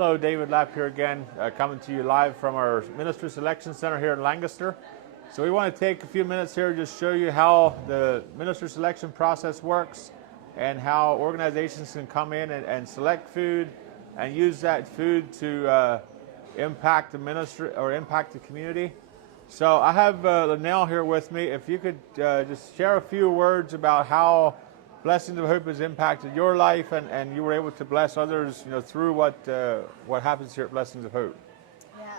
Hello, David Lapp here again, coming to you live from our Ministry Selection Center here in Lancaster. So we want to take a few minutes here to just show you how the ministry selection process works and how organizations can come in and select food and use that food to impact the ministry or impact the community. So I have Linnell here with me. If you could just share a few words about how Blessings of Hope has impacted your life and you were able to bless others, through what happens here at Blessings of Hope. Yeah.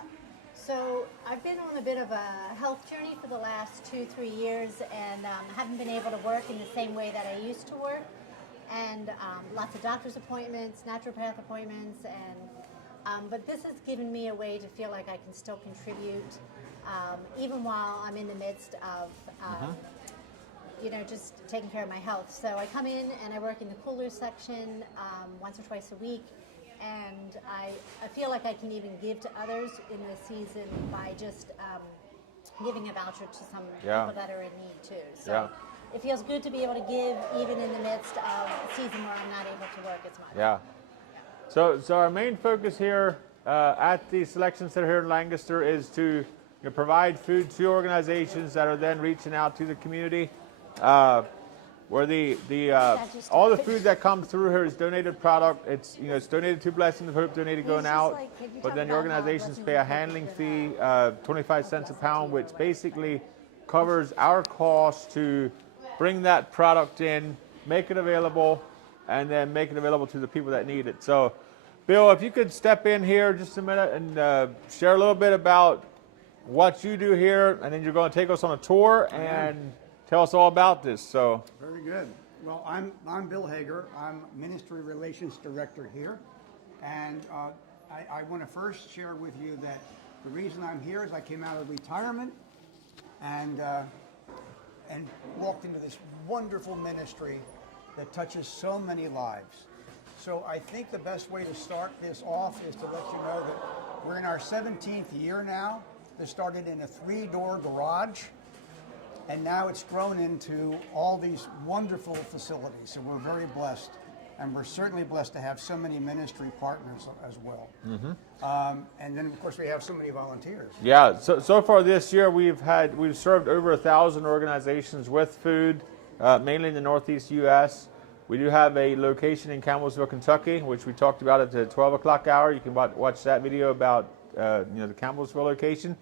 So I've been on a bit of a health journey for the last 2-3 years and haven't been able to work in the same way that I used to work. And lots of doctor's appointments, naturopath appointments, and but this has given me a way to feel like I can still contribute even while I'm in the midst of just taking care of my health. So I come in and I work in the cooler section once or twice a week, and I feel like I can even give to others in this season by just giving a voucher to some people that are in need too. So it feels good to be able to give even in the midst of a season where I'm not able to work as much. Yeah. So our main focus here at the Selection Center here in Lancaster is to provide food to organizations that are then reaching out to the community. Where all the food that comes through here is donated product. It's it's donated to Blessings of Hope, donated going out. But then the organizations pay a handling fee, 25 cents a pound, which basically covers our cost to bring that product in, make it available, and then make it available to the people that need it. So, Bill, if you could step in here just a minute and share a little bit about what you do here, and then you're going to take us on a tour and tell us all about this. So very good. Well, I'm Bill Hager. I'm Ministry Relations Director here, and I want to first share with you that the reason I'm here is I came out of retirement and walked into this wonderful ministry that touches so many lives. So I think the best way to start this off is to let you know that we're in our 17th year now. This started in a 3-door garage, and now it's grown into all these wonderful facilities. So we're very blessed, and we're certainly blessed to have so many ministry partners as well. And then, of course, we have so many volunteers. Yeah. So far this year, we've served over 1,000 organizations with food, mainly in the Northeast U.S. We do have a location in Campbellsville, Kentucky, which we talked about at the 12 o'clock hour. You can watch that video about the Campbellsville location.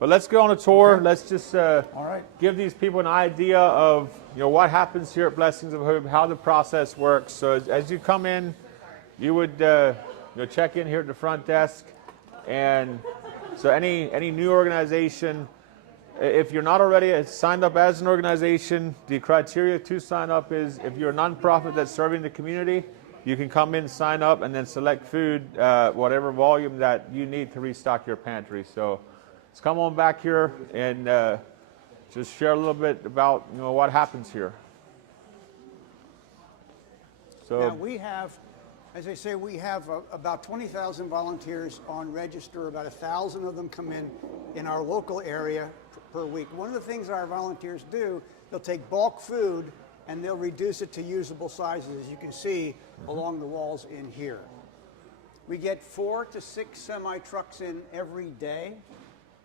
But let's go on a tour. Okay. Let's just give these people an idea of what happens here at Blessings of Hope, how the process works. So as you come in, you would check in here at the front desk, and so any new organization, if you're not already signed up as an organization, the criteria to sign up is if you're a nonprofit that's serving the community, you can come in, sign up, and then select food, whatever volume that you need to restock your pantry. So let's come on back here and just share a little bit about what happens here. So now we have, as I say, we have about 20,000 volunteers on register. About 1,000 of them come in our local area per week. One of the things our volunteers do, they'll take bulk food and they'll reduce it to usable sizes, as you can see along the walls in here. We get 4 to 6 semi-trucks in every day.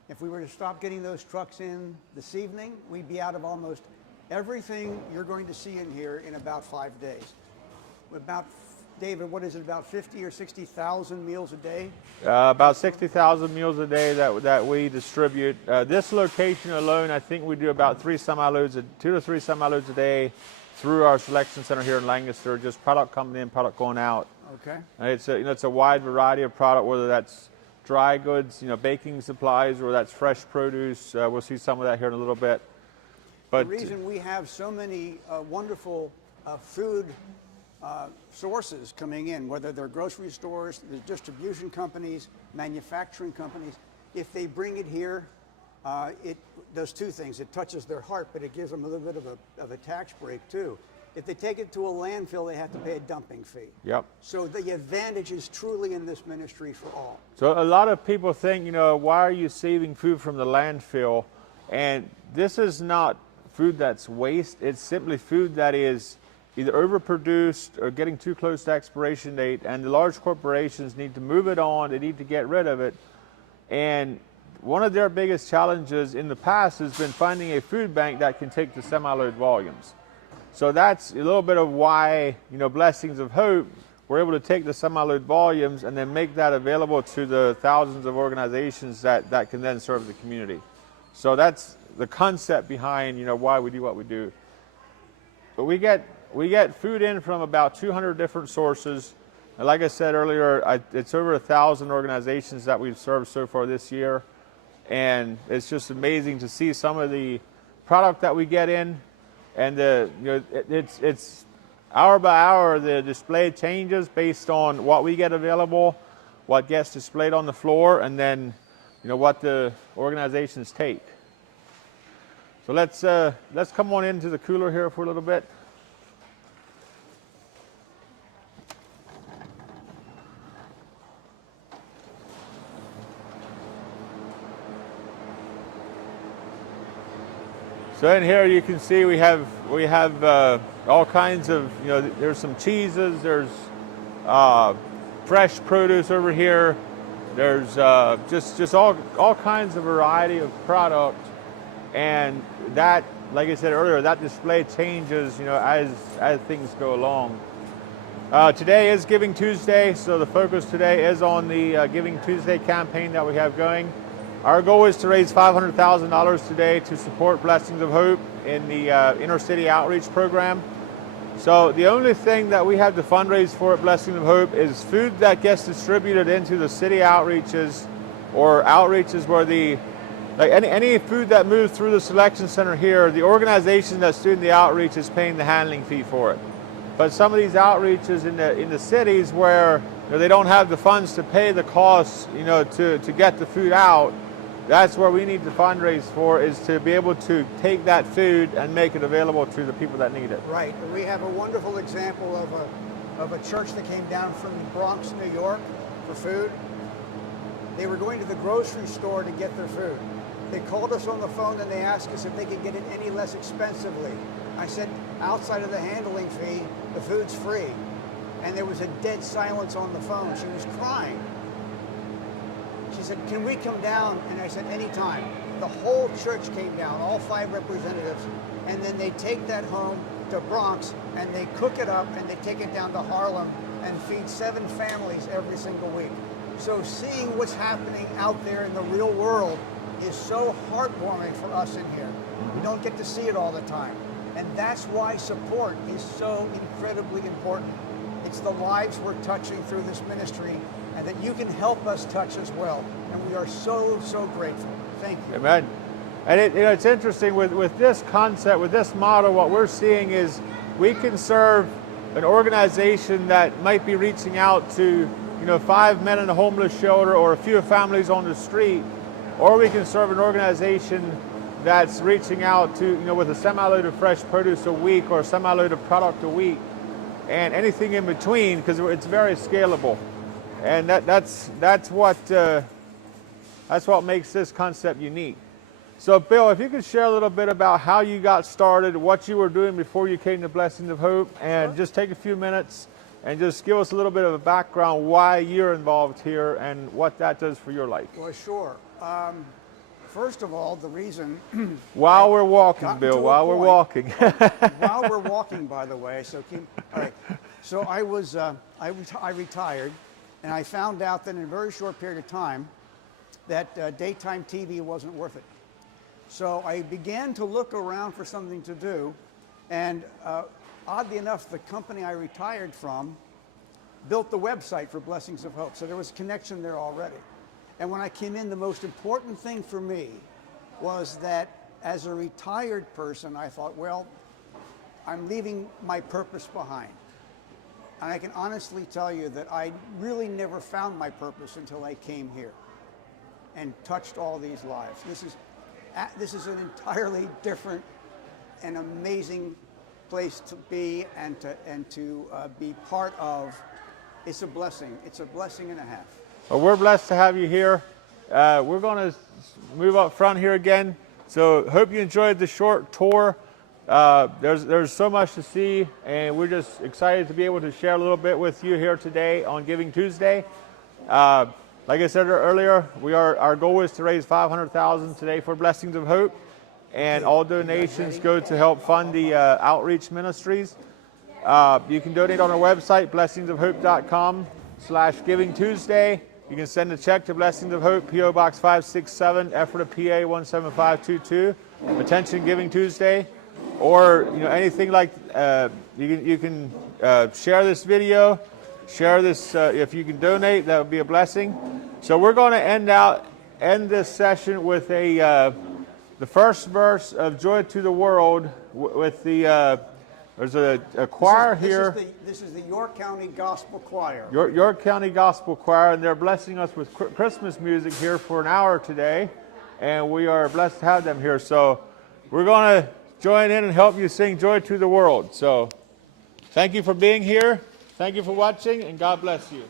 If we were to stop getting those trucks in this evening, we'd be out of almost everything you're going to see in here in about 5 days. About, David, what is it, about 50 or 60,000 meals a day? About 60,000 meals a day that we distribute. This location alone, I think we do about 2 to 3 semi-loads a day through our selection center here in Lancaster. Just product coming in, product going out. Okay. And it's a wide variety of product, whether that's dry goods, baking supplies, or that's fresh produce. We'll see some of that here in a little bit. But the reason we have so many wonderful food sources coming in, whether they're grocery stores, the distribution companies, manufacturing companies, if they bring it here, it does 2 things. It touches their heart, but it gives them a little bit of a tax break too. If they take it to a landfill, they have to pay a dumping fee. Yep. So the advantage is truly in this ministry for all. So a lot of people think, why are you saving food from the landfill? And this is not food that's waste. It's simply food that is either overproduced or getting too close to expiration date, and the large corporations need to move it on, they need to get rid of it. And one of their biggest challenges in the past has been finding a food bank that can take the semi-load volumes. So that's a little bit of why, Blessings of Hope, we're able to take the semi-load volumes and then make that available to the thousands of organizations that can then serve the community. So that's the concept behind, why we do what we do. But we get food in from about 200 different sources. And like I said earlier, it's over 1,000 organizations that we've served so far this year. And it's just amazing to see some of the product that we get in. And it's hour by hour, the display changes based on what we get available, what gets displayed on the floor, and then what the organizations take. So let's come on into the cooler here for a little bit. So in here you can see we have all kinds of, there's some cheeses, there's fresh produce over here, there's just all kinds of variety of product, and that, like I said earlier, that display changes, as things go along. Today is Giving Tuesday, so the focus today is on the Giving Tuesday campaign that we have going. Our goal is to raise $500,000 today to support Blessings of Hope in the inner city outreach program. So the only thing that we have to fundraise for at Blessings of Hope is food that gets distributed into the city outreaches or outreaches where any food that moves through the selection center here, the organization that's doing the outreach is paying the handling fee for it. But some of these outreaches in the cities where they don't have the funds to pay the costs, to get the food out, that's where we need to fundraise for, is to be able to take that food and make it available to the people that need it. Right. We have a wonderful example of a church that came down from the Bronx, New York for food. They were going to the grocery store to get their food. They called us on the phone and they asked us if they could get it any less expensively. I said, outside of the handling fee, the food's free. And there was a dead silence on the phone. She was crying. She said, can we come down? And I said, anytime. The whole church came down, all 5 representatives, and then they take that home to Bronx and they cook it up and they take it down to Harlem and feed 7 families every single week. So seeing what's happening out there in the real world is so heartwarming for us in here. We don't get to see it all the time. And that's why support is so incredibly important. It's the lives we're touching through this ministry, and that you can help us touch as well. And we are so, so grateful. Thank you. Amen. And it's interesting with this concept, with this model, what we're seeing is we can serve an organization that might be reaching out to 5 men in a homeless shelter or a few families on the street, or we can serve an organization that's reaching out to, with a semi-load of fresh produce a week or a semi-load of product a week, and anything in between, because it's very scalable. And that's what makes this concept unique. So Bill, if you could share a little bit about how you got started, what you were doing before you came to Blessings of Hope, and just take a few minutes and just give us a little bit of a background why you're involved here and what that does for your life. Well, sure. First of all, the reason... While we're walking, Bill, while we're walking. While we're walking, by the way. So all right. So I retired, and I found out that in a very short period of time that daytime TV wasn't worth it. So I began to look around for something to do, and oddly enough, the company I retired from built the website for Blessings of Hope. So there was a connection there already. And when I came in, the most important thing for me was that as a retired person, I thought, well, I'm leaving my purpose behind. And I can honestly tell you that I really never found my purpose until I came here and touched all these lives. This is an entirely different and amazing place to be and to be part of. It's a blessing. It's a blessing and a half. Well, we're blessed to have you here. We're going to move up front here again. So hope you enjoyed the short tour. There's so much to see, and we're just excited to be able to share a little bit with you here today on Giving Tuesday. Like I said earlier, our goal is to raise $500,000 today for Blessings of Hope, and all donations go to help fund the outreach ministries. You can donate on our website, blessingsofhope.com/Giving Tuesday. You can send a check to Blessings of Hope, P.O. Box 567, Ephrata, PA 17522. Attention Giving Tuesday. Or anything like you can share this video, share this if you can donate, that would be a blessing. So we're going to end this session with the first verse of Joy to the World with the there's a choir here. This is the York County Gospel Choir. York County Gospel Choir, and they're blessing us with Christmas music here for an hour today, and we are blessed to have them here. So we're going to join in and help you sing Joy to the World. So thank you for being here. Thank you for watching, and God bless you.